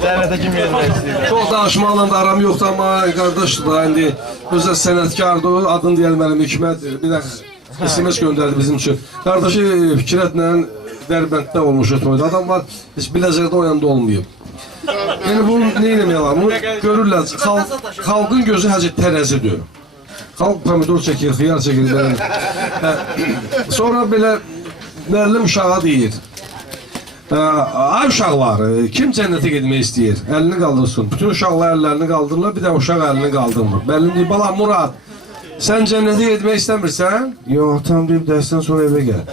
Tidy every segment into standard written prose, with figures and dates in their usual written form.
Cənnətə kim gelmək istəyir? Çox danışmaqla da aram yoxdur, amma qardaşdır da, indi özəl sənətkardır, adını deyəlim mənim Hikmətdir. Bir də SMS göndərdi bizim üçün. Qardaşı Fikrətlə Dərbənddə olmuş toyda. Adam var, heç Biləcəkdə o yanda olmayıb. Yəni bunu nə eləməyələr? Bunu görürlər, xalqın gözü həzir tərəzidir. Xalq pomidor çəkir, xiyar çəkir. Sonra belə müəllim uşağa deyir. Ay uşaqlar, kim cənnətə getmək istəyir? Əlini qaldırsın. Bütün uşaqlar əllərini qaldırırlar, bir də uşaq əlini qaldırmır. Müəllim deyir, bala Murad, sən cənnətə getmək istəmirsən? Yox, tam deyib, dərsdən sonra evə gəl.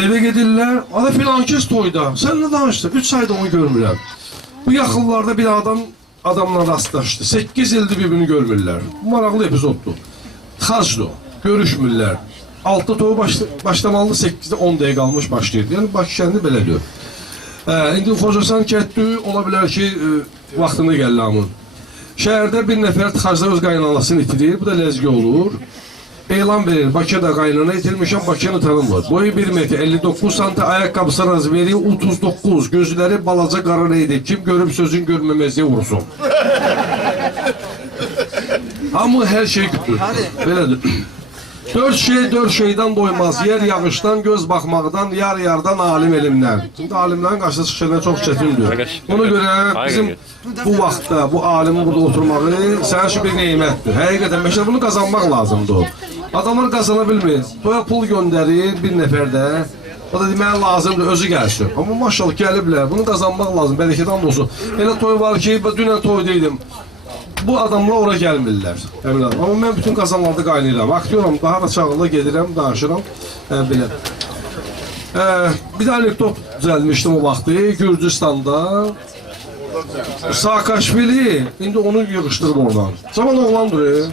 Evə gedirlər, ada filan kes toyda. Sən nə danışdın? 3 ayda onu görmürəm. Bu yaxınlarda bir adamla rastlaşdı. 8 ildir birbirini görmürlər. Bu maraqlı epizoddur. Xacdır, görüşmürlər. 6'da toyu başlamalı, 8'de 10 dəqiqə qalmış başlayır. Yəni Bakı kəndi belədir. İndi Xocasan kətdi, ola bilər ki, vaxtında gəlir hamı. Şəhərdə bir nəfər tıxacda öz qaynanasını itirir, bu da ləzgi olur. Elan verir, Bakıda qaynana itirmişəm, Bakını tanımır. Boyu 1 metr, 59 santi, ayaqqabısı razı verir, 39, gözləri balaca qarar edib, kim görüb sözün görməməzliyə vursun. Amma hər şey güdür, belədir. 4 şeydən doymaz, yer yağışdan, göz baxmaqdan, yar-yardan, alim elimdən. Şimdi alimlərin qarşısına çıxışlarına çox çətindir. Ona görə bizim bu vaxtda, bu alimin burada oturmağı sənin üçün bir neymətdir. Həqiqətən, məşələ bunu qazanmaq lazımdır. Adamlar qazana bilmir, toya pul göndərir bir nəfər də. O da deməli lazımdır, özü gəlsin. Amma maşallah gəliblər, bunu qazanmaq lazım, bəlkədən olsun. Elə toy var ki, dünən toydaydım. Bu adamlar ora gəlmirlər. Amma mən bütün qazanlarda qaynayıram. Aktyoram, daha da çağırla gedirəm, danışıram. Belə. Bir də anekdot düzəlmişdim o vaxtı. Gürcüstanda Saakashvili, indi onu yığışdırıb oradan. Zaman oğlandır.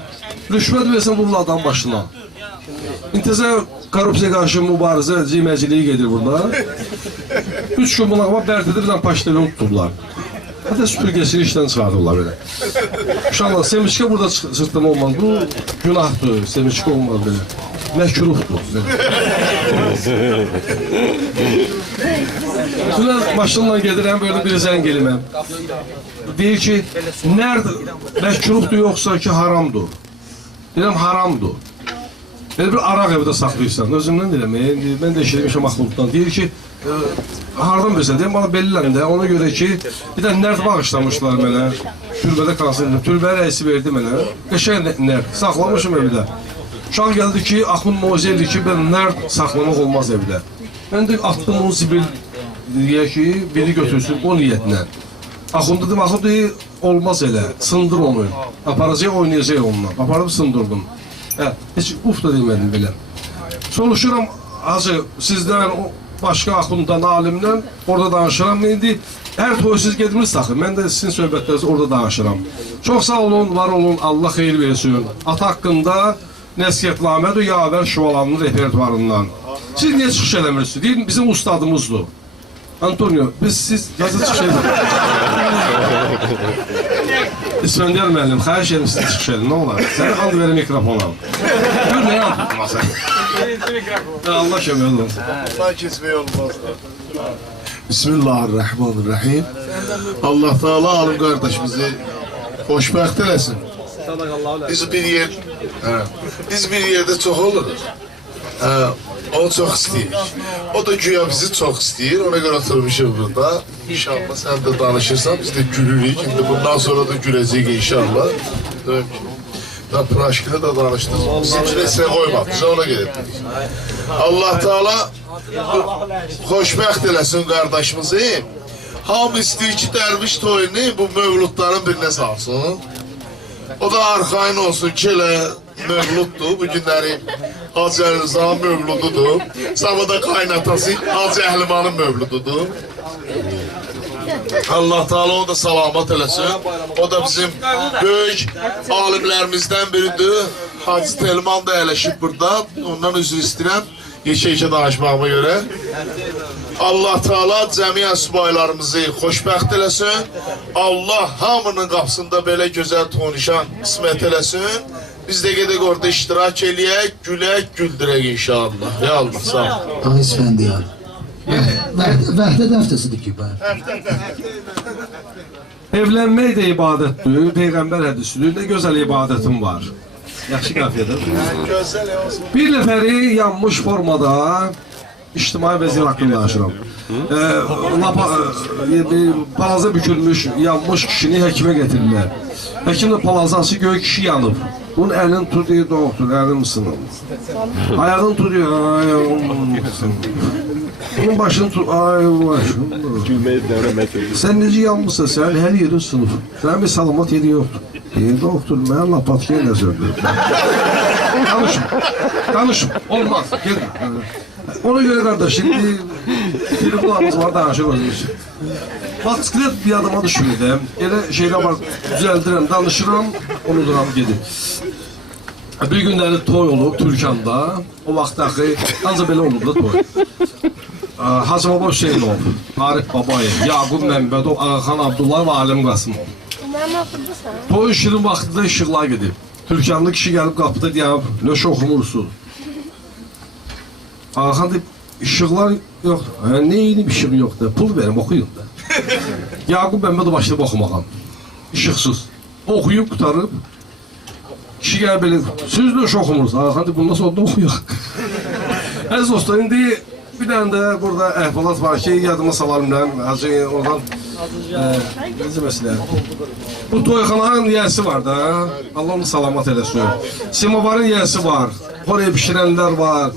Rüşvət versin vurur adam başına. İntizə korrupsiya qarşı mübarizə ciməciliyi gedir burada. 3 gün buna bərtidir, bir paştelyon tutublar. Hatta süpürgesini işten çıkardılar böyle. İnşallah semişke burada sırttan olmaz. Bu günahdır. Semişke olmaz böyle. Mekruhdur. Dünən maşınla gedirəm, böyle bir zəng eliməm. Deyir ki, nerede mekruhdur yoksa ki haramdır. Deyirəm haramdır. Böyle bir araq evdə saxlayırsan. Özümdən deyirəm, mən də işlemişəm axılıqdan. Deyir ki, hardan bilsən, deyim, bana belirlən də, ona görə ki, bir də nərd bağışlamışlar mənə, türbədə kalsın, türbə rəisi verdi mənə, qəşəng nərd, saxlamışım evdə. Uşaq gəldi ki, Axund Mozelli ki, ben nərd saxlamaq olmaz evdə. Mən də atdım onu zibil, deyək ki, biri götürsün o niyyətlə. Axund dedim, Axund olmaz elə, sındır onu, aparacaq, oynayacaq onunla, aparıb sındırdım. Heç uf da demədim belə. Soruşuram, hacı, sizdən, başqa axundan, alimdən orada danışıram. İndi hər toyu siz gediniz axı, mən də sizin söhbətlərinizi orada danışıram. Çox sağ olun, var olun, Allah xeyir versin. Ata haqqında Nəsliyyətnamədir, Yavər Şüvalanın repertuarından. Siz niyə çıxış eləmirsiniz? Deyin, bizim ustadımızdır. Antonio, siz nasıl çıxış eləmirsiniz? İsfəndiyar müəllim, xahiş edim siz çıxış edin, nə olar? Səni and verir mikrofona. Gör, nəyə and tutmasan? Allah kömək olsun. Ondan keçmək olmaz da. Bismillahirrahmanirrahim. Allah Teala alim qardaşımızı xoşbəxt eləsin. Biz bir yerdə çox oluruq. O çox istəyir. O da güya bizi çox istəyir. Ona görə oturmuşum burada. İnşallah sən də danışırsan, biz də gülürük. İndi bundan sonra da güləcəyik inşallah. Da Praşkı'da da danıştık. Bizimkine size koymadı. Biz ona gelip. Allah Teala xoşbəxt eləsin qardaşımızı. Hamı istəyir ki, dərviş toyunu bu mövludların birine salsın. O da arxayın olsun ki, elə mövluddur. Bu günləri Hacı Əlirzanın mövlududur. Sabada qaynatası Hacı Əhlimanın mövlududur. Allah Teala o da salamat eləsin. O da bizim böyük alimlərimizdən biridir. Hacı Telman da əyləşib burada. Ondan üzr istəyirəm. Yekə-yekə danışmağıma görə. Allah Teala cəmiyyət subaylarımızı xoşbəxt eləsin. Allah hamının qapısında belə gözəl tonişan qismət eləsin. Biz də gedək orada iştirak eləyək, gülək, güldürək inşallah. Ya Allah, sağ ol. Ağa İsfəndiyar, Vəhdət həftəsidir ki, bəli. Evlənmək də ibadətdir, Peyğəmbər hədisidir, nə gözəl ibadətim var. Yaxşı qafiyədir. Bir nəfəri yanmış formada ictimai vəziyyət haqqında danışıram. Palaza bükülmüş, yanmış kişini həkimə gətirirlər. Həkim də palazası göy kişi yanıb. Bunun əlini tutuyor, doktor, əlim sınır. Ayağını tutuyor, ayağım sınır. Bunun başını tut, ay başım. Sen necə yanmışsın, sen her yerin sınıf. Sen bir salamat yeri yoktur. Doktor, mən lapatkiyə nə söylüyorum? Danışım, olmaz, gelin. Ona göre kardeş, şimdi telefonlarımız var, danışırız. Baskılet bir adama düşünürdüm. Elə şeyler var, düzeldirəm, danışıram, unuduram, gedim. Bir günləri toy olub Türkanda, o vaxt axı, ancaq belə olub da toy. Hacı Baba Hüseynov, Arif Babayev, Yaqub Məmmədov, Ağaxan Abdullah və Alim Qasımov. Toy işinin vaxtında işıqlar gedib. Türkanlı kişi gəlib qapıda deyib, nöş oxumursun. Ağaxan deyib, işıqlar yoxdur. Neyini işıq yoxdur, pul verim, oxuyun da. Yaqub Məmmədov başlayıb oxumağam, işıqsız. Oxuyub, qutarıb, kişi gəlib belə, siz nöş oxumursun. Ağaxan deyib, bundan sonra da oxuyaq. Əziz dostlar, indi bir dənə də burada əhvalat var ki, yadıma salarım mən, Hacı oradan necə məsələ. Bu toyxananın yiyəsi var da, Allah onu salamat eləsin. Simovarın yiyəsi var, oraya pişirənlər var,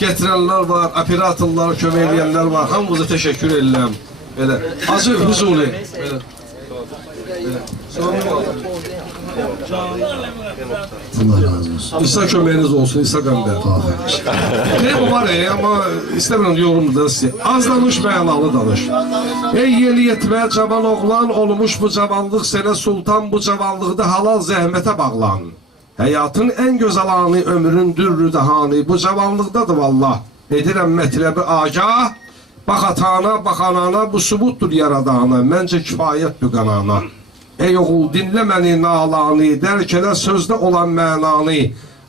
getirənlər var, operatorlar, kömək eləyənlər var. Hamımıza təşəkkür edirəm. Belə, Hacı Füzuli. Belə. Allah razı olsun. İsa köməyiniz olsun, İsa qəmbər. Deyim var amma istəmirəm yorumda sizi. Az danış, mənalı danış. Ey yeni yetmə, cavan oğlan, olmuş bu cavanlıq sənə sultan, bu cavanlıqda halal zəhmətə bağlan. Həyatın ən gözəl anı, ömrün dürrü dəhanı, bu cavanlıqdadır vallah. Edirəm mətləbi agah, bax atana, bax anana, bu subutdur yaradana, məncə kifayətdir qanana. Ey oğul, dinlə məni nalanı, dərk elə sözdə olan mənanı.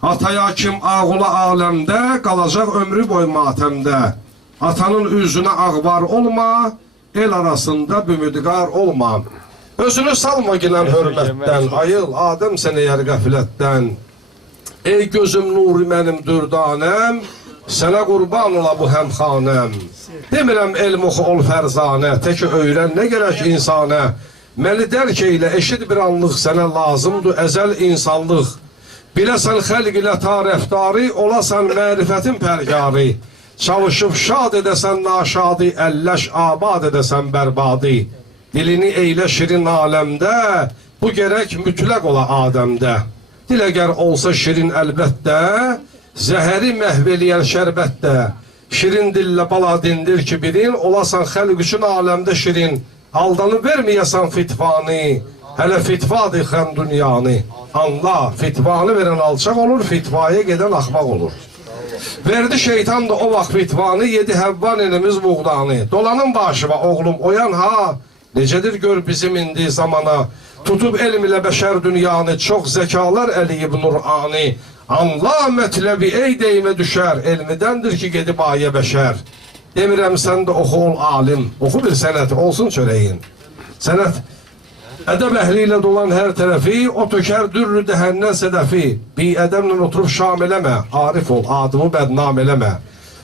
Ataya kim ağula aləmdə, qalacaq ömrü boy matəmdə. Atanın üzünə ağvar olma, el arasında bümüdqar olma. Özünü salma gilən hörmətdən, ayıl Adəm sən əgər qəflətdən. Ey gözüm nuri mənim dürdanəm, sənə qurban ola bu həmxanəm. Demirəm elm oxu ol fərzanə, tək öyrən nə gərək insanə. Məni dərk eylə, eşit bir anlıq sənə lazımdır əzəl insanlıq. Biləsən xəlq ilə ta rəftarı, olasan mərifətin pərgarı. Çalışıb şad edəsən naşadı, əlləş abad edəsən bərbadi. Dilini eylə şirin aləmdə, bu gərək mütləq ola Adəmdə. Dil əgər olsa şirin əlbəttə, zəhəri məhv eləyən şərbətdə. Şirin dillə bala dindir ki birin, olasan xəlq üçün aləmdə şirin. Aldanı verməyəsən fitvanı, hələ fitvadır xəm dünyanı. Anla, fitvanı verən alçaq olur, fitvaya gedən axmaq olur. Verdi şeytan da o vaxt fitvanı, yedi Həvva nenimiz buğdanı. Dolanın başıma oğlum oyan ha, necədir gör bizim indi zamana. Tutub elm ilə bəşər dünyanı, çox zəkalar əliyib Nurani. Anla mətləbi ey deyimə düşər, elmidəndir ki gedib ayə bəşər. Demirəm sən də oxu ol alim, oxu bir sənət, olsun çörəyin. Sənət, ədəb əhli ilə dolan hər tərəfi, o tökər dürrü dəhəndən sədəfi. Bi ədəmlə oturub şam eləmə, arif ol, adımı bədnam eləmə.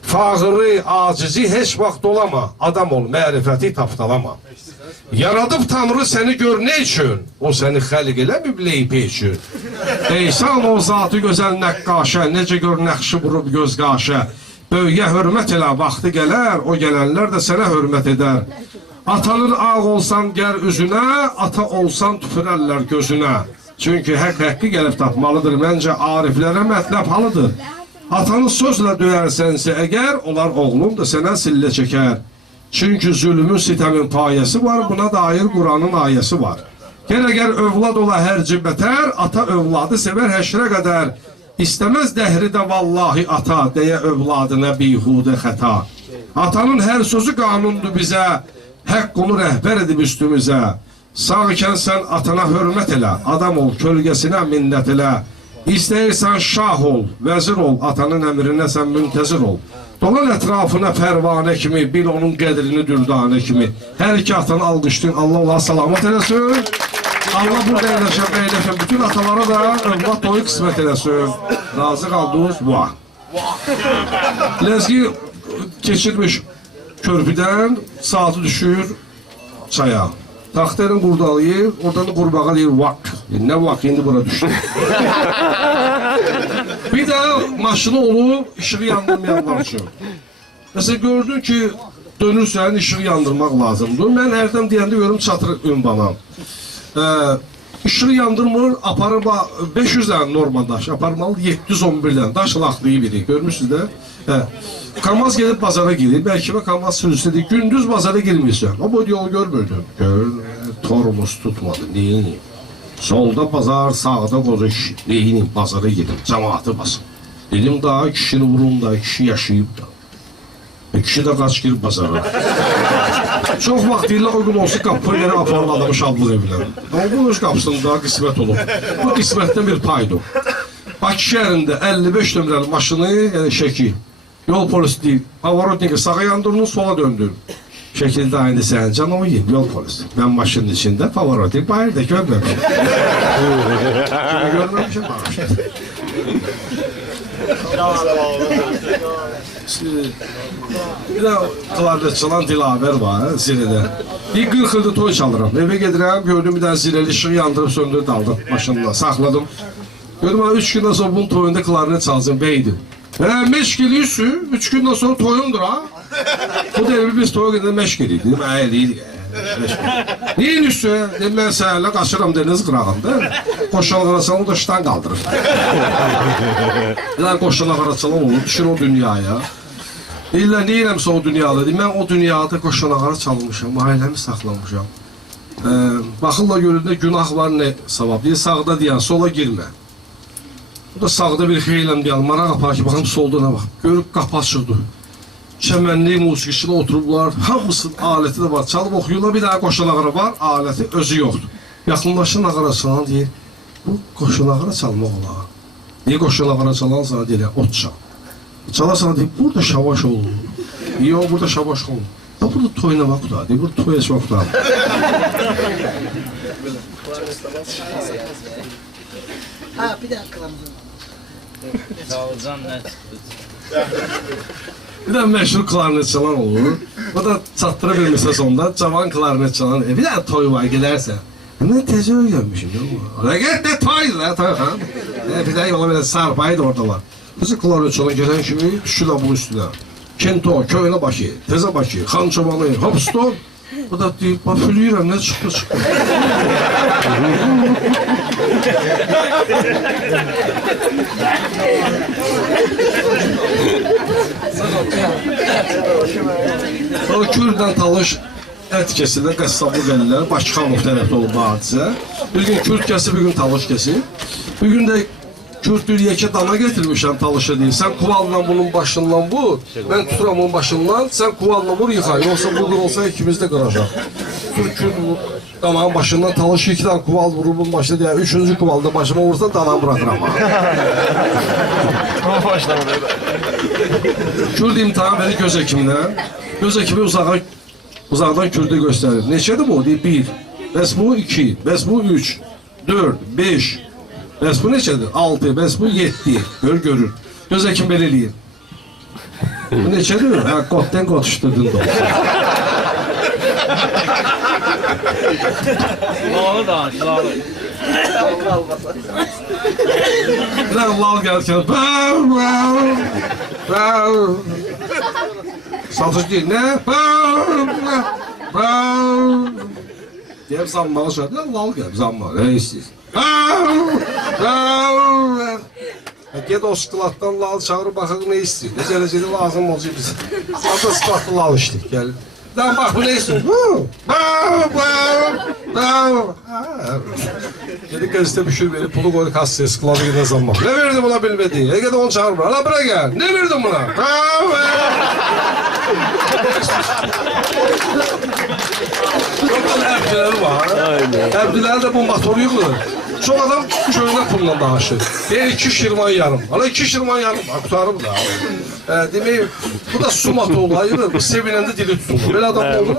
Fağırı, acizi heç vaxt dolama, adam ol, mərifəti tapdalama. Yaradıb Tanrı səni gör nə üçün? O səni xəlq eləmib leypi üçün. Eysan o zatı gözəl nəqqaşə, necə gör nəxşi vurub göz qaşə. Böyüyə hörmət elə, vaxtı gələr, o gələnlər də sənə hörmət edər. Atanın ağ olsan gər üzünə, ata olsan tüpürərlər gözünə. Çünki həqqi gəlib tapmalıdır, məncə ariflərə mətləb halıdır. Atanı sözlə döyərsənsə əgər, onlar oğlum da sənə sillə çəkər. Çünki zülmün sitəmin payəsi var, buna dair Quranın ayəsi var. Gəl əgər övlad ola hər cibətər, ata övladı sevər həşrə qədər. İstəməz dəhridə vallahi ata, deyə övladına bihudə xəta. Atanın hər sözü qanundur bizə, həqq onu rəhbər edib üstümüzə. Sağ ikən sən atana hörmət elə, adam ol kölgəsinə minnət elə. İstəyirsən şah ol, vəzir ol, atanın əmrinə sən müntəzir ol. Dolan ətrafına pərvanə kimi, bil onun qədrini dürdanə kimi. Hər iki atanı alqışlayın, Allah ona salamat eləsin. Allah burada əyləşən bütün atalara da övlad toyu qismət eləsin. Razı qaldınız, vah. Ləzgi keçirmiş körpüdən, saatı düşür çaya. Taxtayla qurdalayır, oradan da qurbağa deyir, vak. Nə vak, indi bura düşdü. Bir də maşını olub, işığı yandırmayanlar üçün. Məsələn, gördün ki, dönürsən, işığı yandırmaq lazımdır. Mən hərdən deyəndə görüm çatır ünvanam. İşığı yandırmır, aparır 500 dənə normal daş, aparmalı 711 dənə daş laxlayı biri, görmüşsünüz də? Kamaz gelip bazara girir, belki de Kamaz sürüsü dedi, gündüz bazara girmişsin. O bu yolu görmürdüm. Tormuz tutmadı, neyini? Solda pazar, sağda qoca kişi. Neyini? Bazara girin, cemaatı basın. Dedim daha kişini vurun da, kişi yaşayıp da. Kişi de kaç gir bazara. Çok vaktiyle o gün olsa kapı yere aparlı adamı şadlıq evlər. Ama bu öz kapısında qismət olub. Bu qismətdən bir paydır. Bakı şəhərində 55 nömrəli maşını, yəni şəkil. Yol polisi deyil, Pavarotnik'i sağa yandırın, sola döndürün. Şekilde aynı sen can o yiyin, yol polisi. Ben maşının içinde, Pavarotnik bayırda görmedim. Görmemişim varmış. Bir de klarnet çalan Dilaver var, zirede. Bir 40 ildir toy çalıram. Eve gedirəm, gördüm bir tane zireli ışığı yandırıp söndürüp aldım maşınla, sakladım. Gördüm 3 gündən sonra bunun toyunda klarnet çalsın, beydim. Meşgiliysi, 3 gündən sonra toyumdur ha. Bu devri biz toya gedəndə meşgiliydik. Dedim, əyəliydik. Neyin üstü? Dedim, mən səhərlə qaçıram deniz qırağında. Qoşalı qaraçalan o da şıtan qaldırır. Bir qoşalı qaraçalan olur, düşür o dünyaya. Deyirlər, neyirəmsə o dünyada? Dedim, mən o dünyada qoşalı qara çalmışam, ailəmi saxlamışam. Baxırlar göründə günah var, nə savab? Deyir, sağda deyən, sola girmə. Bu da sağda bir xeyləm deyən, maraq apar ki, baxım solda nə bax. Görüb qapı açıldı. Çəmənli musiqiçilər oturublar, hamısının aləti də var. Çalıb oxuyurlar, bir dənə qoşal ağara var, aləti özü yoxdur. Yaxınlaşın ağara çalan deyir, bu qoşal ağara çalmaq olar. Niyə qoşal ağara çalan sana deyir, ot çal. Çalarsan deyir, burada şavaş olur. Yox, burada şavaş olur. Da burada toynamaq da, deyir, burada toy açmaq da. Ha, bir dakika. Sağlıcan ne? Bir de meşhur klarnet çalan olur. O da çatdıra bilmirsə sonda, cavan klarnet çalan. Bir de toy var, gidersə. Ben tezə öyrənmişim, yok mu? Ola get de toy la, toy ha. Bir de yola belə sarpayı da orada var. Bizi klarnet çalan gelen kimi düşürlər bunun üstüne. Kento, köyüne başı, teze başı, xan çobanı, hop stop. Bu da deyir, bak fülüyürəm, ne çıktı. Sonra Kürdən talış ət kesilir, qəssablı gəlirlər, Bakıxanov tərəfdə olub bu hadisə. Bir gün Kürt kəsir, bir gün talış kəsir. Bir gün də Kürt bir yekə dana getirmişəm talışa deyir. Sen kuvalla bunun başından vur, ben tuturam onun başından, sen kuvalla vur yıka. Yoksa bulgur olsa ikimiz de kıracak. Kürt dananın başından talışı 2 tane kuval vurur bunun başına diye. 3. kuvalda başıma vursa dananı bırakıram. Kürt imtihan verir göz hekiminden. Göz hekimi uzaqdan Kürt'ü gösterir. Neçədir bu? Deyir 1. Bəs bu 2. Bəs bu 3. 4. 5. Bəs bu neçədir? 6. Bəs bu 7. Görür. Göz hekim belə eləyir. Bu neçədir? Ha, qotdan qotuşdurdun da. Lalı da, lalı. Bir tane lal gəlirkən satış deyir, nə? Deyəm zammağı şəhədir, lal gəlib zammağı, nə istəyir? Ged o sklatdan lal çağırır, baxır nə istəyir, necə lazım olacaq bizə. Zaten sklatlı lal işlik gəlir. Lan bak bu ne istiyor? Dedi gazete müşür verip pulu koydu kasaya sıkıladı giden zaman. Ne verdi buna bilmedi? Ege'de onu çağırma. Hala buraya gel. Ne verdin buna? Yok lan Abdüler var. Abdüler de bu motoru yıkılır. Çok adam köyüne pulla danışır. Ben 2 şirman yarım. Hala 2 şirman yarım. Aktarım da. Demek bu da su matı olayıdır. Bu sevinende dili tutulur. Böyle adam da olur.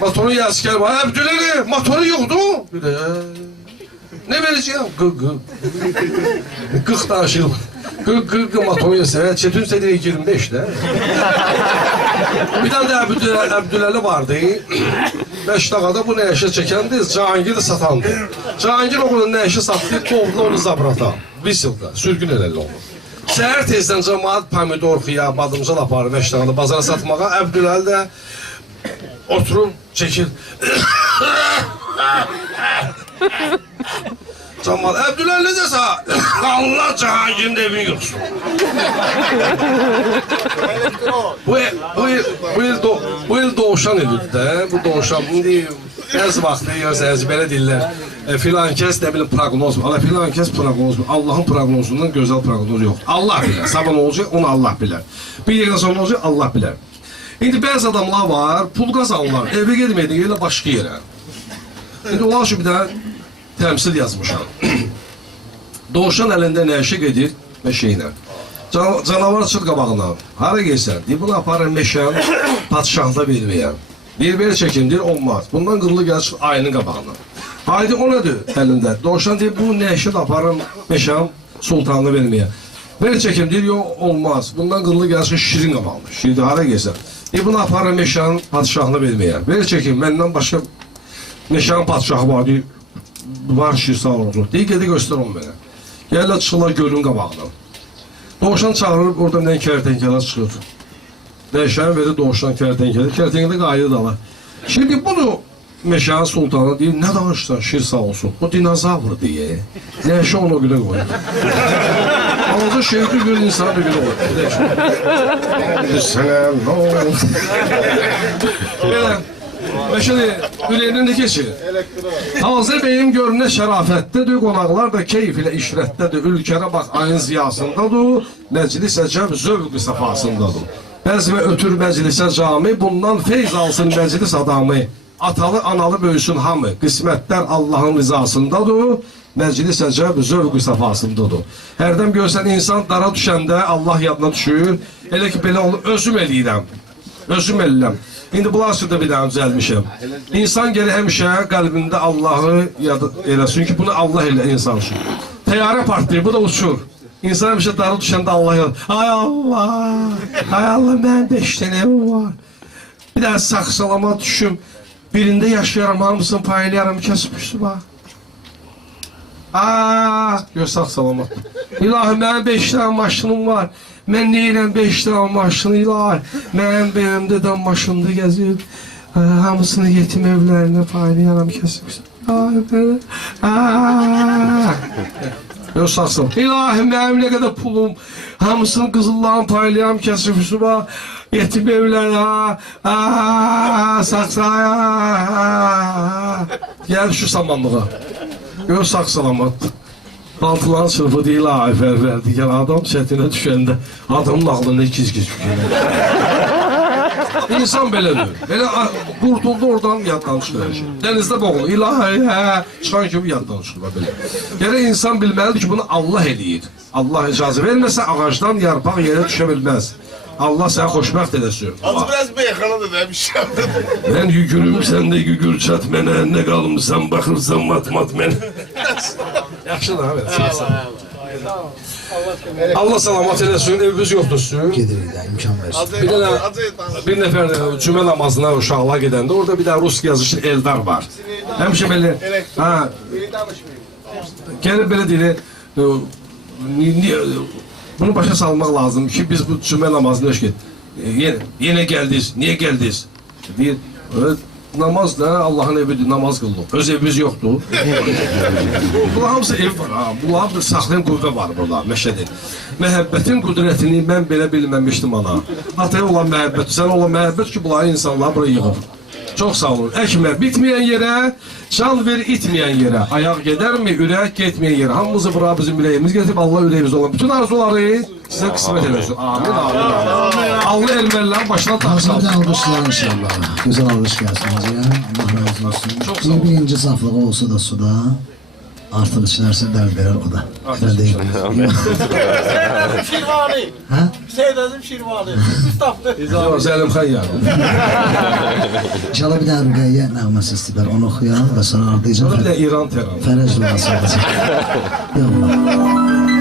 Matonu yazker var. Abdüleli matonu yoktu. Böyle. Ne vereceğim? Gık danışır. Gık matonu yazker. Çetin sediye 25'te. Bir tane de Abdüleli vardı. 5 dakikada bu neşe çekendi, Cahangir'i satandı. Cahangir oğlunun neşe satdı, kovdu onu zabrata. Bir yılda, sürgün eləli onu. Səhər tezdən cəmaat pomidor, xiya, badımcıl aparır 5 dakikada bazara satmağa. Abdüleli də oturur, çəkir. Cəmaat, Abdüleli necəsə, Allah Cahangir'in evini yoksun. Bu il doğuşan ildir də. Bu doğuşan, indi az vaxt deyirsiniz, belə deyirlər. Filan kəs nə bilim proqnoz. Allah filan kəs proqnoz. Allahın proqnozundan gözəl proqnoz yoxdur. Allah bilər. Sabah nə olacaq, onu Allah bilər. Bir yerdən sonra nə olacaq, Allah bilər. İndi bəzi adamlar var, pul qazanırlar, evə gedməyədən yerlə başqa yerə. İndi onlar üçün bir dənə təmsil yazmışam. Doğuşan əlində nəşə gedir meşəyinə. Canavar çıx qabağına. Hara gelsən? Deyir, bunu aparır meşənin padişahına verməyəm. Bir çəkimdir, olmaz. Bundan qırılı gəlir ayının qabağına. Haydi o nədir əlində? Doğuşan deyir, bu nəşə aparım meşənin sultanına verməyəm. Bir çəkimdir, yox, olmaz. Bundan qırılı gəlir şirin qabağına. Şirin hara gelsən? Deyir, bunu aparır meşənin padişahına verməyəm. Bir çəkim, məndən başqa meşənin padişahı var, deyir, var şir sağ olsun. Deyir, gedi göstər onu mənə. Gəlirlər çıxırlar gölün qabağına. Doğuşan çağırır, orada bir kərtənkələ çıxır. Nəşənin verir doğuşan kərtənkələ. Kərtənkələ qayıdır dala. Şimdi bunu meşənin sultanı deyir, nə danışsan şir sağ olsun. O dinozavr diye. Nəşə onu o gülə qoyur. Anladı şeydi gül insanı bir gülə qoyur. Sənə nə olur? Belə. Meşəli, ürəyinin keçir. Hazır beyim görünə şərafətdədir, qonaqlar da keyf ilə işrətdədir. Ülkərə bax ayın ziyasındadır, məclis əcəb zövq-ü səfasındadır. Bəzmə ötür məclisə cami, bundan feyz alsın məclis adamı. Atalı, analı böyüsün hamı, qismətlər Allahın rızasındadır, məclis əcəb zövq-ü səfasındadır. Hərdən görsən insan dara düşəndə Allah yadına düşür, elə ki belə onu özüm eləyirəm, özüm eləyirəm. İndi bunlar üstündə bir dənə düzəlmişəm. İnsan geri həmişə qəlbində Allahı eləsin. Çünki bunu Allah elə insan üçün. Təyyarə partlayır, bu da uçur. İnsan həmişə darı düşəndə Allah elə. Ay Allah, ay Allah, mənim 5 dənə evim var. Bir dənə sağ-salama düşüm. Birində yaşayaram, hamısını paylayaram, kəsib üstü bax. Gör sağ-salamat. İlahi, mənim 5 dənə maşınım var. Mən neyirəm 5 dənə maşını, ilahi. Mənim bəyəmdə də maşında gəzir. Hamısını yetim evlərinə paylayaram, kəsib üstü. Gör sağ-salamat. İlahi, mənim nə qədər pulum. Hamısını qızıllarını paylayaram, kəsib üstü bax. Yetim evlərə, sağ-salamat. Gəl şu samanlığa. Gör sağ-salamat. Baltıların sınıfı deyil, ayfer verdi. Gel adam çətinə düşəndə adamın ağlında ikiz-ikiz fikirlər. İnsan belədir. Belə qurtuldu oradan yaddan çıxır. Dənizdə boğulur. İlahi, çıxan kimi yaddan çıxır. Gərək insan bilməlidir ki, bunu Allah eləyir. Allah icazə verməsə ağacdan yarpaq yerə düşə bilməz. Allah səni xoşbəxt eləsin. Az biraz meyxana da demişəm. Mən yügürüm, sən də yügür çat mənə, nə qalmışsan, baxırsan mat mənə. Yaxşıdır, evet. Allah salamat eləsin, evimiz yoxdursun. Gedirik də, imkan versin. Bir nəfər cümə namazına uşaqlar gedəndə, orada bir də rus yazışı Eldar var. Həmişə belə, gəlib belə deyir, bunu başa salmaq lazım ki, biz bu cümə namazını eşk et. Yenə gəldiniz, niyə gəldiniz? Deyir, namaz da Allah'ın evidir, namaz qıldıq. Öz evimiz yoxdur. Bunlar hamısı ev var ha. Bunlar bir saxlayan qurqa var burada, məşədir. Məhəbbətin qüdrətini mən belə bilməmişdim ana. Ataya olan məhəbbət, sən olan məhəbbət ki, bunları insanlar buraya yığır. Çox sağ olun. Əkmə bitməyən yerə, can ver itməyən yerə. Ayaq gedərmi, ürək getməyən yerə. Hamımızı bura bizim ürəyimiz getirib Allah ürəyimiz olan. Bütün arzuları sizə qismət eləsin. Amin, amin, amin. Allah elməllərin başına taxsın. Bir alqışlar inşallah. Güzel alqış gəlsin hocaya. Allah razı olsun. Bir birinci saflığı olsa da suda. Artık içinerse dert verir o da. Öyle değil. Şirvani. Ha? Seydedim Şirvani. Mustafa. Yok, Zəlim xan yani. İnşallah bir daha Rüqəyyə nəğməsi istəyirlər. Onu oxuyalım və sonra ardıyacaq. Sonra bir de İran teranı. Fərəc duası olacaq. Yox.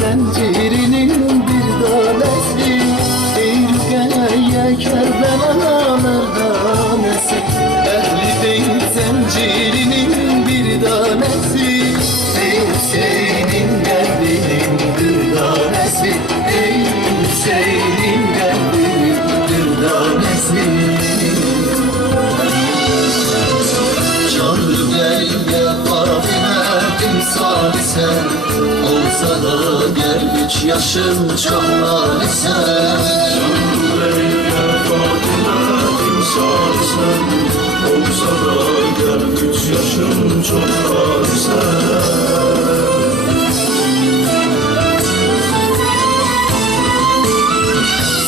Zincirinin bir tanesi Ürgeye Kerbelalar tanesi Ehli değil zincirinin bir tanesi Hüseyin'in kalbinin bir tanesi Hüseyin'in kalbinin bir tanesi Canlı gel Fatime timsali sen Olsa da gel 3 yaşın çok sen Canlı gel Fatime timsali sen Olsa da gel 3 yaşın çok sen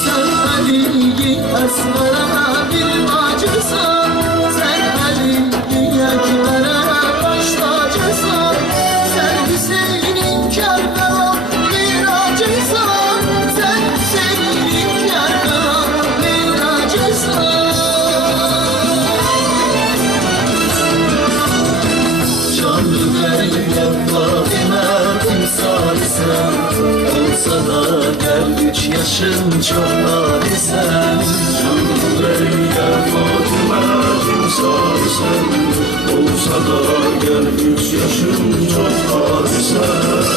Sen Ali'yi esmara bir bacısan Sen Ali'yi ekmere baş tacısan Sen Hüseyin'in Kerbela miracısan Sen Hüseyin'in Kerbela miracısan Canlı gel Fatime timsali sen Olsa da gel 3 yaşın çok sen Canlı gel Fatime timsali sen Olsa da gel 3 yaşın çok sen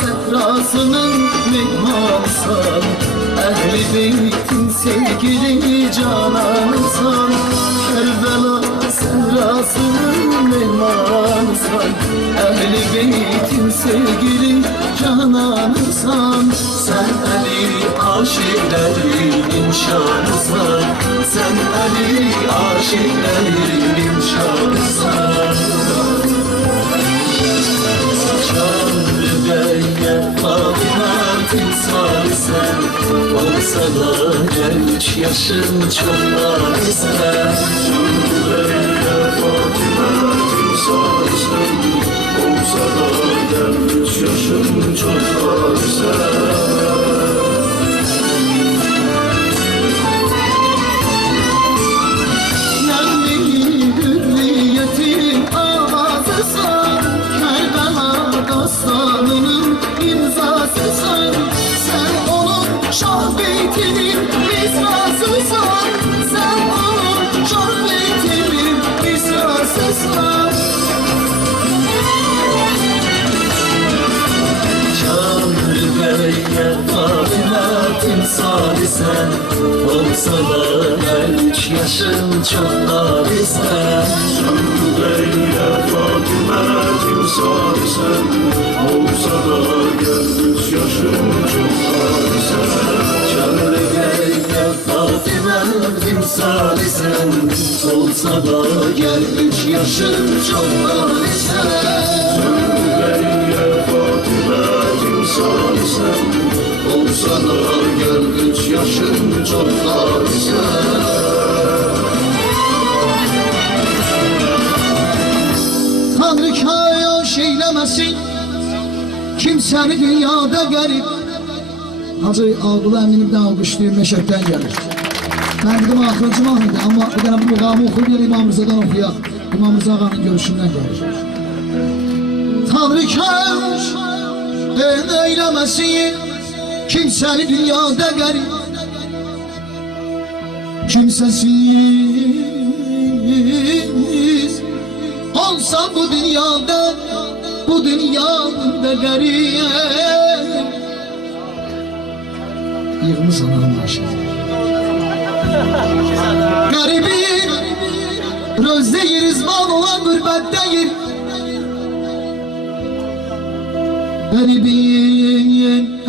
Sehrasının mihmansan Ehli beytin sevgili canansan Kerbela sehrasının mihmansan Ehli beytin sevgili canansan Sen Ali aşıkların şanısan Sen Ali aşıkların şanısan Canlı gel Fatime timsali sen Olsa da gel 3 yaşın çok sen Canlı gel Fatime timsali sen Olsa da gel 3 yaşın çok sen Nermin hürriyetin avazısan Kerbela dastanının imzasısan Sen onun şah beytinin misrasısan Sen onun şah beytinin misrasısan Canlı gel Fatime timsali sen Olsa da gel 3 yaşın çok sen Canlı gel Fatime timsali sen Olsa da gel 3 yaşın çok sen Canlı gel Fatime timsali sen Olsa da gel 3 yaşın çok sen Canlı gel Fatime timsali sen Olsa sana gel 3 yaşın çok sen. Tanrı kayaş eylemesin kimsəni dünyada qərib. Hacı Abdullah Əminimdən alqışlayıb Məşəddən gəlir. Mən dedim axırıncı mahnıdır, amma bir dənə bu muqamı oxuyub İmam Rızadan oxuyaq. İmam Rıza ağanın görüşündən gəlir. Tanrı kayaş eylemesin kimsəni dünyada qərib. Kimsəsiz olsa bu dünyada garip. Yığını sanırım başı. Garibin rozde rizvan olan gurbetteyim. Garibin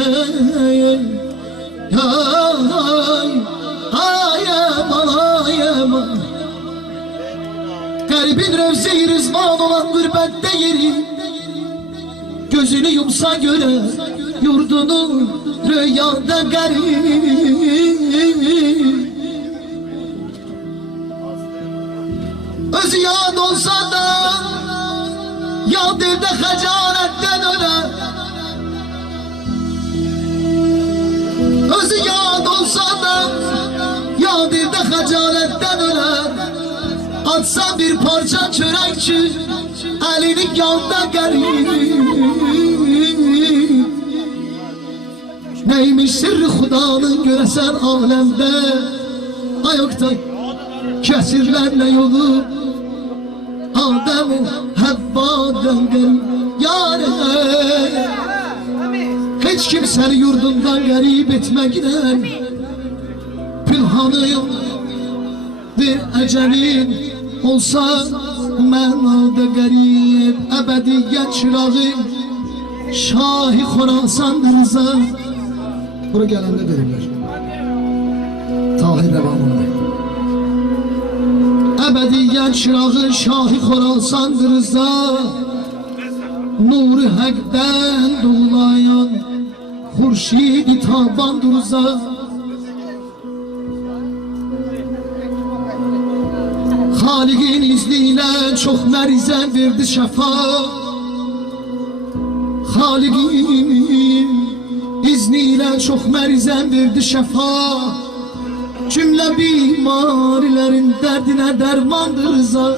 garibin rozde rizvan olan gurbetteyim. Gözünü yumsa göre yurdunu rüyada garip. Özü yad olsa da yad evde hacaretten öler. Özü yad olsa da yad evde hacaretten öler. Atsa bir parça çörekçi elini yanda garip. Neymiş sırrı Xudanın göresen alemde. Ayakta kesirlerle yolu Adem-i Havva'dan garip. Yani hiç kimseni yurdundan garip etmekten Pülhanıyım bir ecelin olsa mənada garip. Ebediyyət çırağım Şahi Xorasan Rıza. Bura gələndə verirlər Tahir Rəvanında. Ebediyyət çırağı Şahi Xorasan Rıza. Nuru həqdən doğulayan Xurşid-i taban Rıza. Xaliqin izniyle çok mərizən verdi şəfa. Xaliqin izniyle çok mərizən verdi şəfa. Cümle bimarilerin derdine dermandır Rıza.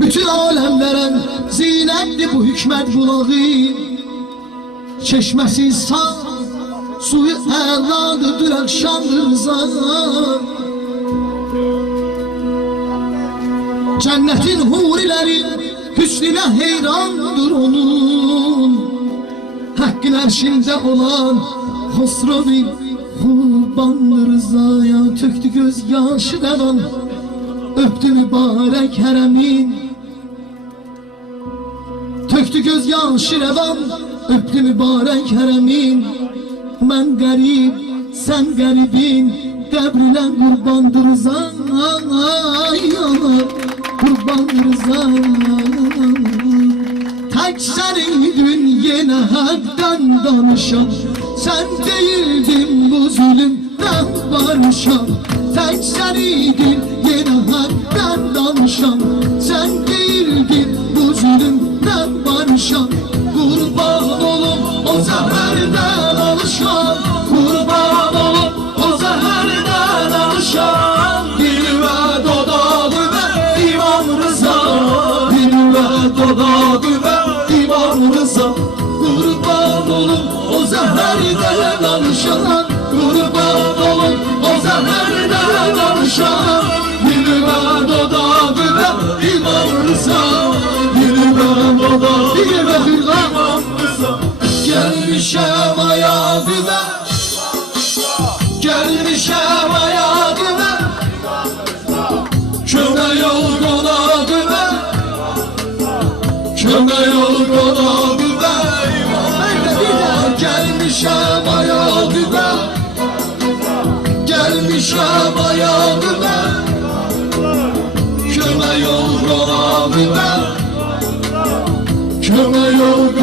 Bütün alemlere zinetli bu hükmet bulağı. Çeşmesi sağ suyu əladır dürəkşandır Rıza. Cennetin hurileri hüsnüne heyrandır onun. Hakkın erşinde olan Hosrovi Kurbanlı Rıza'ya töktü göz yaşı devan. Öptü mübarek heremin. Töktü göz yaşı revan. Öptü mübarek heremin. Ben garip, sen garibin. Debrilen kurbandır Rıza. Kurbandır Rıza. Tek senin yine haktan danışan. Sen değildin bu zulümden barışan. Tek senin yine haktan danışan. Sen değildin bu zulümden barışan. Kurban olum o zeherden alışan. Kurban olum o zeherden alışan. Dil ve dodağı ve İmam Rıza. Dil ve dodağı ve İmam Rıza. Kurban olum o zeherden alışan. Kurban olum o zeherden alışan. Dil ve dodağı ve İmam Rıza. Dil ve dodağı ve İmam Rıza. Gelmişem ayağına. Gelmişem ayağına. Köme yol konağına. Köme yol konağına. Gelmişem ayağına. Gelmişem ayağına. Köme yol konağına. Köme yol konağına.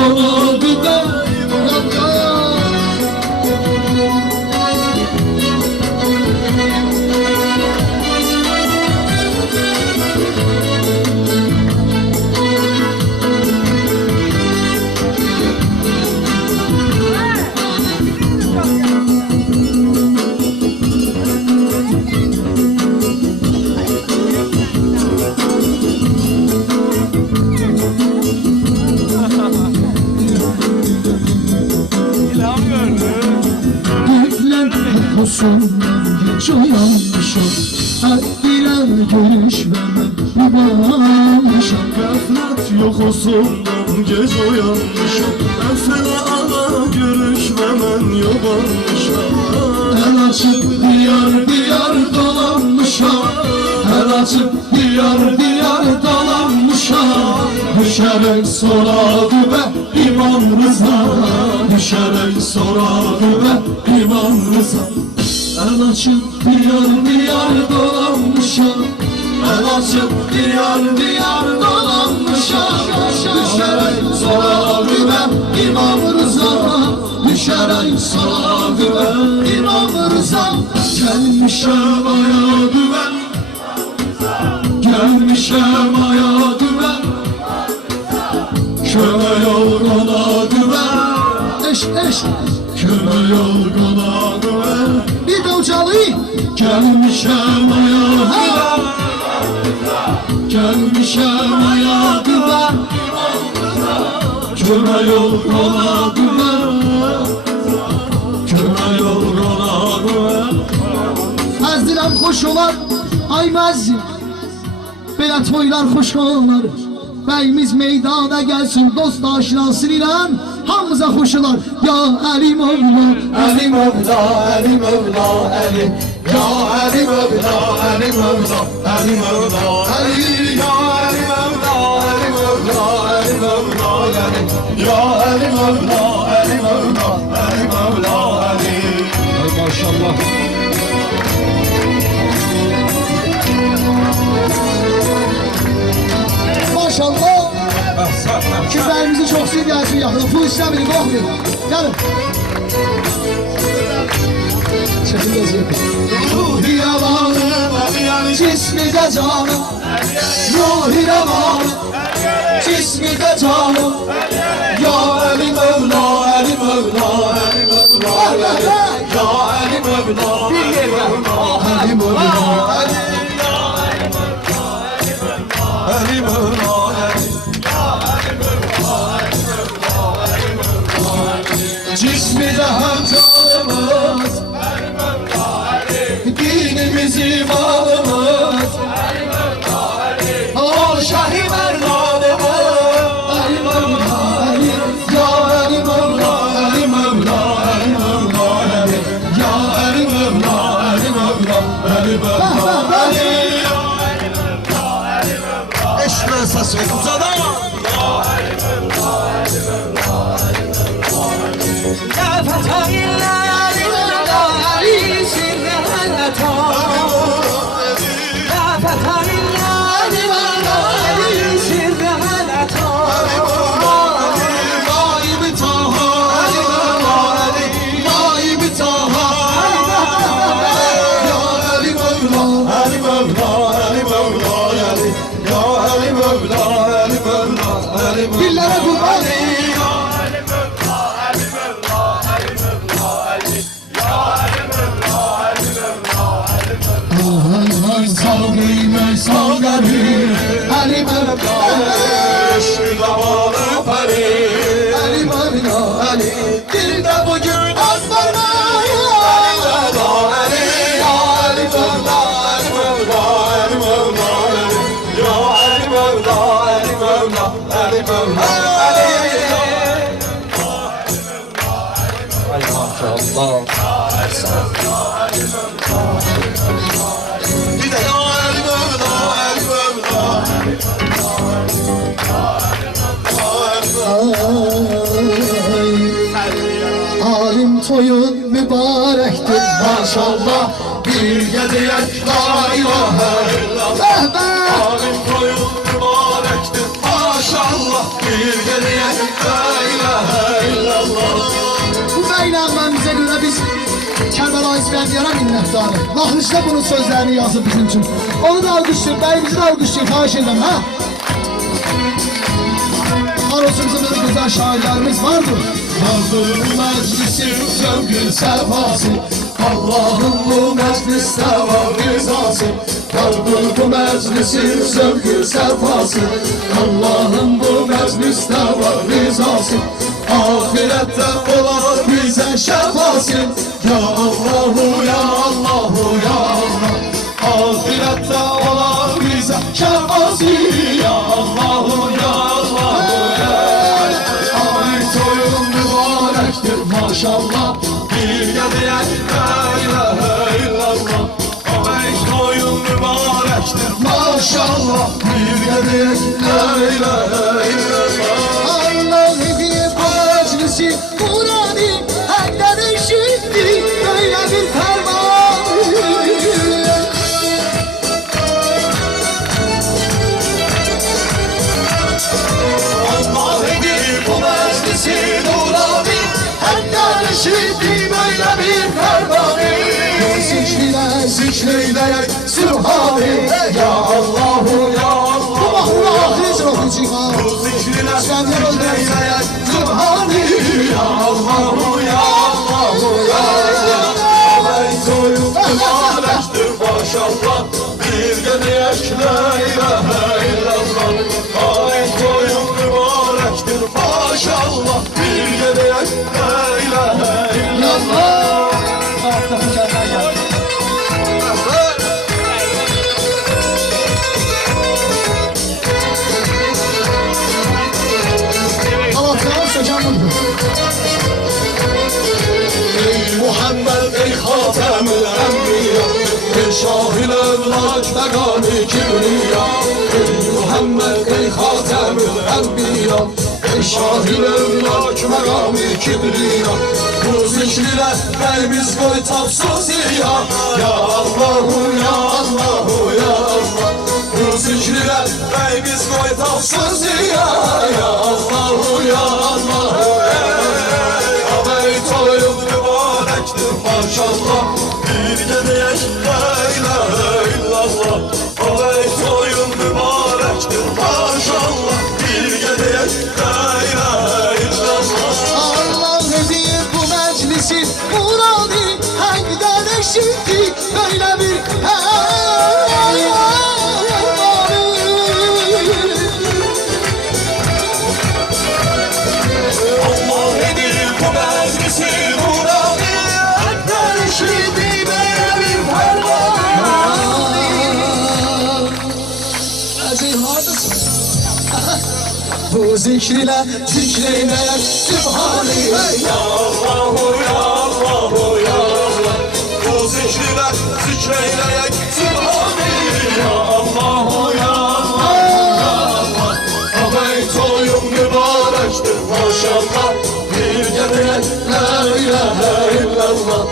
yuxusundan gec uyanmışam. Həddinə görüşməmən yubanmışam. Qəflət yoxusundan gec oyanmışam. Əfənə ana görüşməmən yabanmışam. Əl açıb diyar diyar dolanmışam. Əl açıb diyar diyar dolanmışam. Düşərək soradı və İmam Rıza. Düşərək soradı və İmam Rıza. Əl açıb diyar diyar dolanmışam. Əl açıb diyar diyar dolanmışam. Düşərək soradı və İmam Rıza. Düşərək soradı və İmam Rıza. Gəlmişəm aya düvən. Gelmişem aya düven. Köme yorgana düven. Eş eş. Köme yorgana düven. Bir de uçalı. Gelmişem aya düven. Gelmişem aya düven. Köme yorgana düven. Köme yorgana düven. Əzdirəm xoş olar. Ay məzzin. Belə toylar xoş olar. Bəyimiz meydana gəlsin, dost aşinası ilə hamımıza xoş olar. Ya Əli Mövla, Əli Mövla, Əli Mövla, Əli. Ya Əli Mövla, Əli Mövla, Əli Mövla, Əli. Ya Əli Mövla, Əli Mövla, Əli Mövla, Əli. Ya Əli Mövla, Əli Mövla, Əli Mövla, Əli. Maşallah. Maşallah. Küpərimizi çox sevir gəlsin yaxına. Pul istəmirik, qorxmayın. Gəlin. Çəkin vəziyyəti. Ruhi rəvanı, cismi də canım. Ruhi rəvanı, cismi də canım. Ya Əli Mövla, Əli Mövla, Əli Mövla, Əli. Ya Əli Mövla, Əli Mövla, Əli Mövla, Əli. Əli Mövla, Əli. Cismi de hem canımız, dinimiz imanımız, o Şah-ı Merdanımız. Əli Mövla, Əli. Ya Əli Mövla, Əli Mövla, Əli Mövla, Əli. Ya Əli Mövla, Əli Mövla, Əli Mövla, Əli. Eşmə səsi ucada. يا فتى الليالي والليالي سرها يا فتى الليالي والليالي سرها Naib Taha, Naib Taha. Ya Əli Mövla, Əli Mövla, Əli Mövla, Əli. Ya Əli Mövla, Əli Mövla, Əli Mövla. Dillere kurban. Salgıyım salgarı Ali Mevla Eşmi zamanı peri. Ali Mevla Ali. Bir de bugün aslanayı. Ali Mevla, Ali. Ya Ali Mevla, Ali Mevla, Ali Mevla, Ali. Ya Ali Mevla, Ali Mevla, Ali Mevla, Ali. Ay maşallah. Bir de ya Ali Mevla, Ali Mevla. Alim toyun mübarektir maşallah. Bir geceye la ilahe illallah. Alim toyun mübarektir maşallah. Bir geceye la ilahe illallah. Bu beynəlmənimizə görə biz Kərbəla İsfəndiyara minnətdarıq. Baxışda bunun sözlərini yazıb bizim üçün. Onu da alqışlayın, bəyimizi də alqışlayın, xahiş edirəm, hə? Arosumuzun da güzel şairlerimiz vardır. Vardır meclisin zevk-ü sefası. Allah'ın bu mecliste var rızası. Vardır bu meclisin zevk-ü sefası. Allah'ın bu mecliste meclisdə var rizası Ahirətdə olar bizə şəfası Ya Allahu, ya Allahu, ya Allah Ahirətdə olar bizə şəfası Ya Allahu, ya Allahu, ya Allah Ay toyun mübarəkdir maşallah Bir gedəyək la ilahe illallah Ay toyun mübarəkdir maşallah Bir gedəyək la ilahe illallah Allah hediye bu meclisi Kur'an'ı Hak'tan eşitti Böyle bir ferman Allah edir bu meclisi Nurani Hak'tan eşitti böyle bir fermanı Zikriler Zikreyleyek Sübhani Ya Allahu, ya Allah Bu mahvura hiç okucuma Bu zikriler Zikreyleyek Sübhani Ya Allahu, ya Allahu, ya Allah Alay toyun mübarektir maşallah Bir gedeyek la ilahe illallah Alay toyun mübarektir maşallah Bir gedeyek la ilahe illallah Allah'tan söcanım Ey Muhammed ey Hatemül Enbiya Ey Şahil Evlak Megami Kibriya Ey Muhammed ey Hatemül Enbiya Ey Şahil Evlak Megami Kibriya Bu zikriler neyimiz koy tapsız ya Ya Allahu, ya Allahu, ya Allah Bu zikriler neyimiz koy tapsız ya Ya Allahu, ya Allahu, ya Allah Ey toyun mübarektir maşallah Bir gedeyek la ilahe illallah Ey toyun mübarektir maşallah Bir gedeyek la ilahe illallah Allah hediye bu meclisi Kur'an'ı Hak'tan eşitti Böyle bir Allah edir bu meclisi Nurani Hak'tan eşitti böyle bir ferman Bu zikriler zikreyleyek Sübhani Ya Allahu, ya Allahu, ya Allah Bu zikriler zikreyleyek Sübhani Ya Allahu, ya Allahu, ya Allah Ey toyun mübarektir maşallah Bir gedeyek la ilahe illallah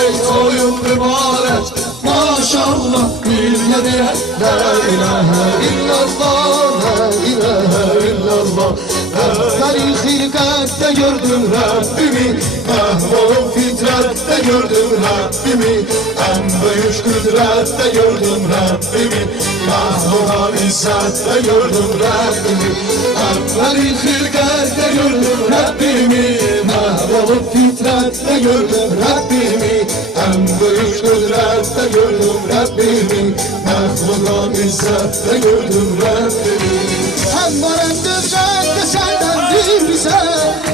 Ey toyun mübarektir maşallah Bir gedeyek la ilahe illallah La ilahe illallah Evveli hilkatte gördüm Rabbimi Mahvolum fitrette gördüm Rabbimi En büyük kudrette gördüm Rabbimi Mahvolan izzette gördüm Rabbimi Evveli hilkatte gördüm Rabbimi Mahvolum fitrette gördüm Rabbimi En büyük kudrette gördüm Rabbimi Mahvolan izzette gördüm Rabbimi Hem var hem dövcek de sendendir bize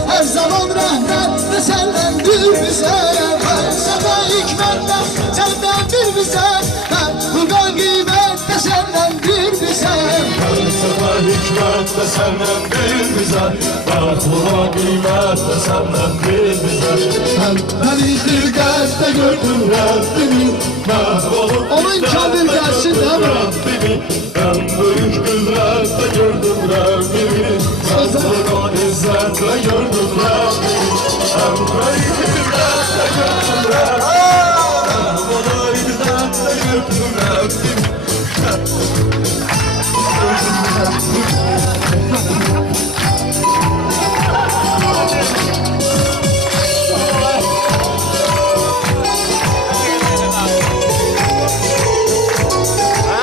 Her zaman rahmet de sendendir bize Felsefe hikmetten sendendir bize Hukuka kıymet de sendendir bize Felsefe hikmet de sendendir bize Aklıma kıymet de sendendir bize Beni hilkette gördüm Rabbimi Mahvolup Onun kabir gelsin değil mi? Rabbimi En büyük kudrette gördüm Rabbimi Mahvolup izzetle gördüm Rabbimi En büyük kudrette gördüm Rabbimi Mahvolup izzetle gördüm Rabbimi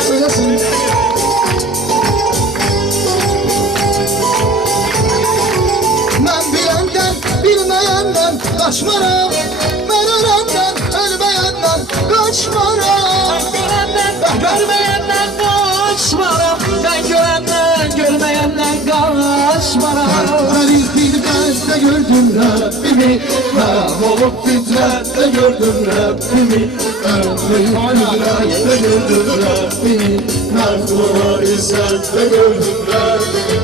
Söylesin. Ben bilenden bilmeyenden kaçmaram Ben ölenden ölmeyenden kaçmaram Ben görmeyenden kaçmaram Ben görenden görmeyenden kaçmaram bana Garip hidmette gördüm Rabbimi Mahvolup fitrette gördüm Rabbimi Ömrüm kudrette gördüm Rabbimi Mahvula izzette gördüm Rabbimi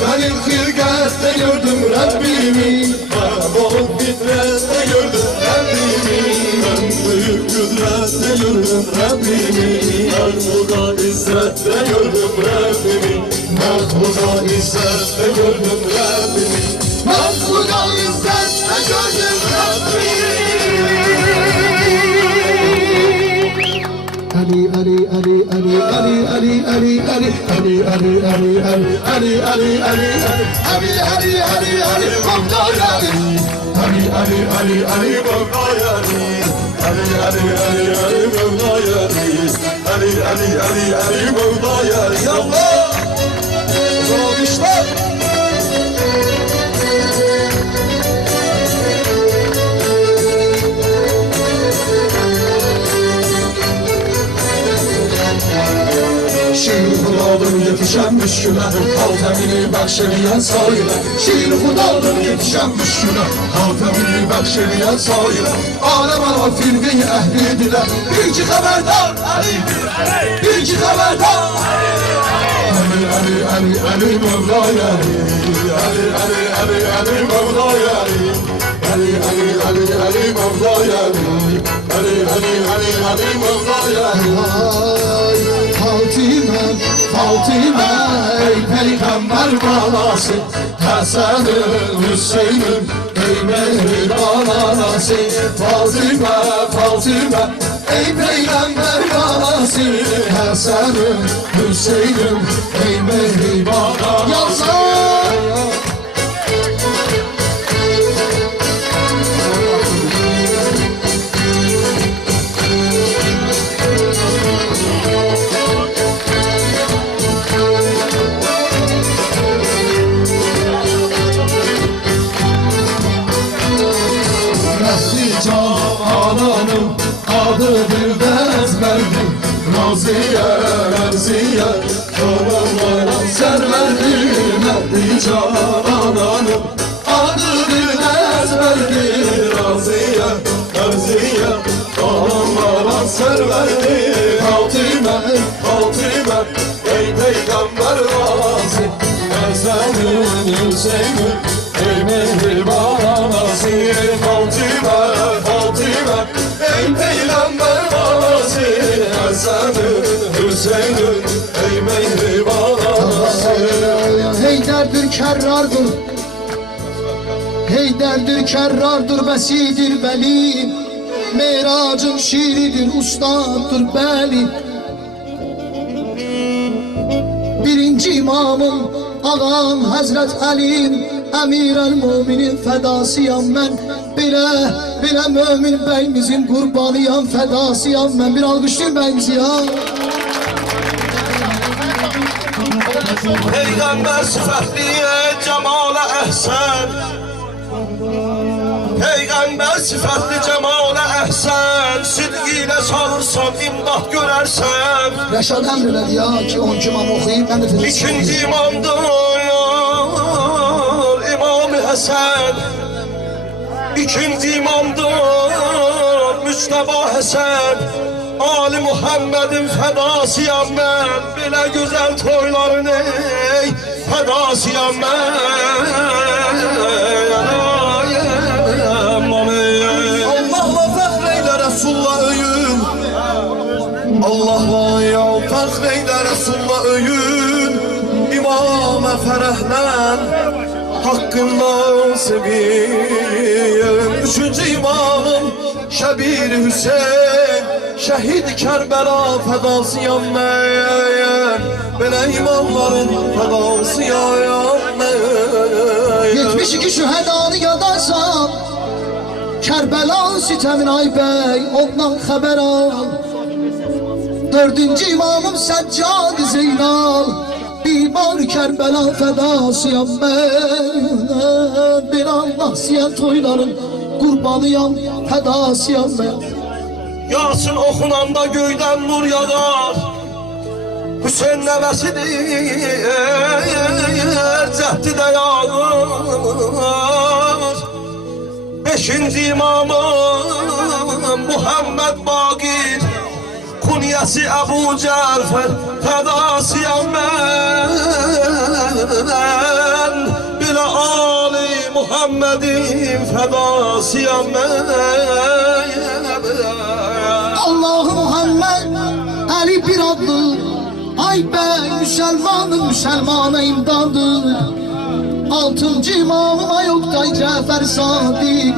Garip hidmette gördüm Rabbimi Mahvolup fitrette gördüm Rabbimi Ömrüm kudrette gördüm Rabbimi Mahvula izzette gördüm Rabbimi Mahvuda izzette gördüm Rabbimi Mahvuda izzette gördüm Rabbimi Ali Ali Ali Ali Ali Ali Ali Ali Ali Ali Ali Ali Ali Ali Ali Ali Ali Ali Ali Mevlayani Ali Ali Ali Ali Mevlayani Ali Ali Ali Ali Mevlayani Ali Ali Ali Ali Mevlayani Ya Allah Alkışlar. Şiir hudadım yetişen müşküle Haltemini bəxşeleyen sayıla Şiir hudadım yetişen müşküle Haltemini bəxşeleyen sayıla Alem ala firqin əhlidirlər Bir ki xəbərdar Bir ki xəbərdar Ali Ali Ali Ali Mevlaya Ali Ali Ali Ali Mevlaya Ali Ali Ali Ali Mevlaya Ali Ali Ali Ali Mevlaya Fatıma Fatıma ey peygamber balası Hasan'ım Hüseyin'im ey mehriban anası Fatıma Fatıma ey peygamber balası Hasan'ım Hüseyin'im ey mehriban anası Cananım adı dilden ezberdim Raziye Merziye Kanımlara serverdim Mehdi Cananım adı dilden ezberdim Raziye Merziye Kanımlara serverdim Fatime Fatime ey peygamber razı Hasan'ın Hüseyin'in ey mehriban anası Fatime Fatime ey peygamber anası Hasan'ın Hüseyin'in ey mehriban anası Heyderdir kerrardır Heyderdir kerrardır besidir veli Meyracın şiiridir ustadır beli Birinci imamım ağam Hazret Ali'm Emir el-Muminin fedasıyam ben Bile mümin beyimizin kurbanıyam fedasıyam ben Bir alkışlayayım beyimizi ya Peygamber sıfatliye cemale ehsen Peygamber sıfatli cemale ehsen Sidgiyle salırsan imdat görersen Reşad emreledi ya ki 10 imam okuyayım ben de tezisi İkinci imamdır İmam-ı Hasan İkinci imamdır Müçteba Hasan Ali Muhammed'in fedasıyam ben Bile güzel toyların ey fedasıyam ben Allah'la fehreyle Resulullah öyün Allah'la ya fehreyle Resulullah öyün İmam-ı ferehlen hakkında seviyim Üçüncü imamım Şebir Hüseyin Şehit Kerbela fedasıyam ben Böyle imamların fedasıyam ben 72 şühedanı yadarsam Kerbela sitemin ay bey ondan haber al Dördüncü imamım Seccad Zeynal Bimar Kerbela fedasıyam ben Bir Allah siyen toyların kurbanıyam fedasıyam ben Yasin okunanda göyden nur yağar Hüseyin nevesidir Cehdi de Beşinci imamım Muhammed Bakir, kunyası Ebu Cafer, fedasıyam ben. Bile Ali Muhammed'in fedasıyam ben. Allah Muhammed Ali bir adlı, ay ben Müslümanım, Müslümana imdadı. Altıncı imamım Oktay Cafer Sadık,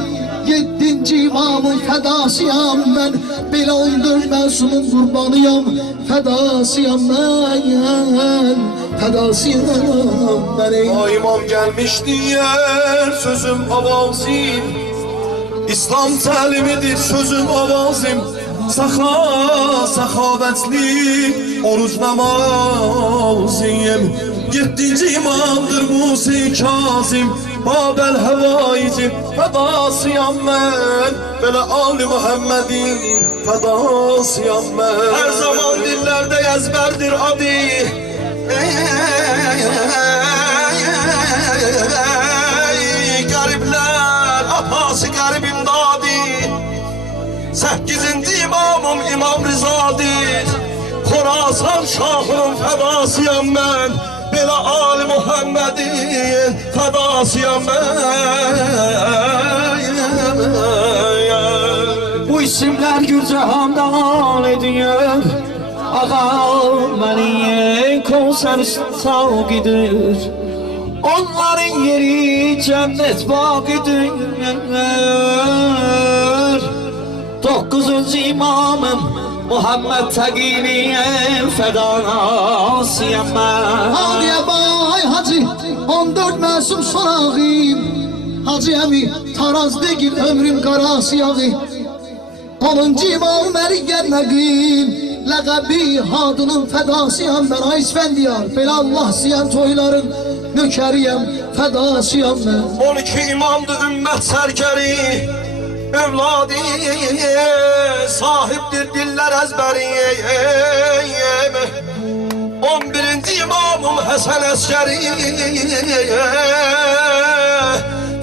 yedinci imamın fedasıyam ben. Belə 14 məsumun qurbanıyam, fedasıyam ben, fedasıyam ben. O imam gelmiş diyer sözüm avazim, İslam talimidir sözüm avazim. Sahavetli oruç namazıyım. Yedinci imamdır Musa Kazım, Babel Hevaicim, fedasıyam ben. Böyle Ali Muhammed'in fedasıyam ben. Her zaman dillerde ezberdir adı, garipler apası garibim dadi. Sekizinci imamım İmam Rıza'dır, Khorasan şahının fedasıyam ben. Belə Ali Muhammed'in fedasıyam ben. Bu isimler Gürcihan'dan ediyor. Ağam benim konser savgidir. Onların yeri cennet vakidir. Dokuzuncu imamım Muhammed Teqiyyin fedasıyam ben. Hadiye bay hacı 14 məsum sorağım, Hacı əmi taraz değil ömrüm qarası yağı. 10. imam Əli Gərməqim, ləqəbi hadının fədasıyam ben. Ay İsfəndiyar, belə Allah siyan toyların nökəriyəm, fədasıyam ben. 12 imamdı ümmet serkeri, evladı sahiptir diller ezberi. 11. imamım Hasan Eskeri,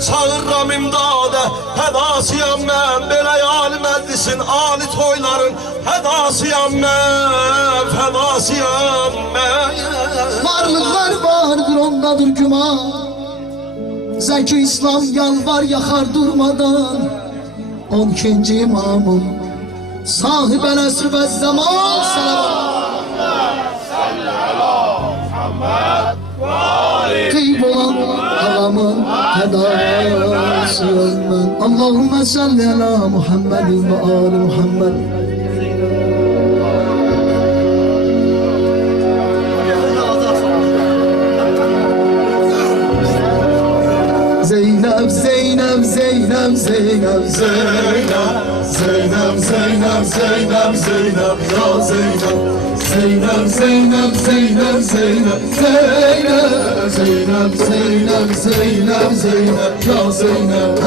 çağırram imdada, fedasıyam ben. Belə ali meclisin, ali toyların fedasıyam ben, fedasıyam ben. Varlıklar vardır ondadır güman, Zeki İslam yalvar yakar durmadan. 12. imamım sahiben esr ve zaman. Kıyb olan ağamın fedasıyım ben. Allahümme salli ala Muhammedin ve ali Muhammed. Zeynep, Zeynep, Zeynep, Zeynep, Zeynep, Zeynep, Zeynep, Zeynep, Zeynep, ya Zeynep, Zeynep, Zeynep, Zeynep, Zeynep, Zeynep, Zeynep, Zeynep, Zeynep, Zeynep, ya Zeynep.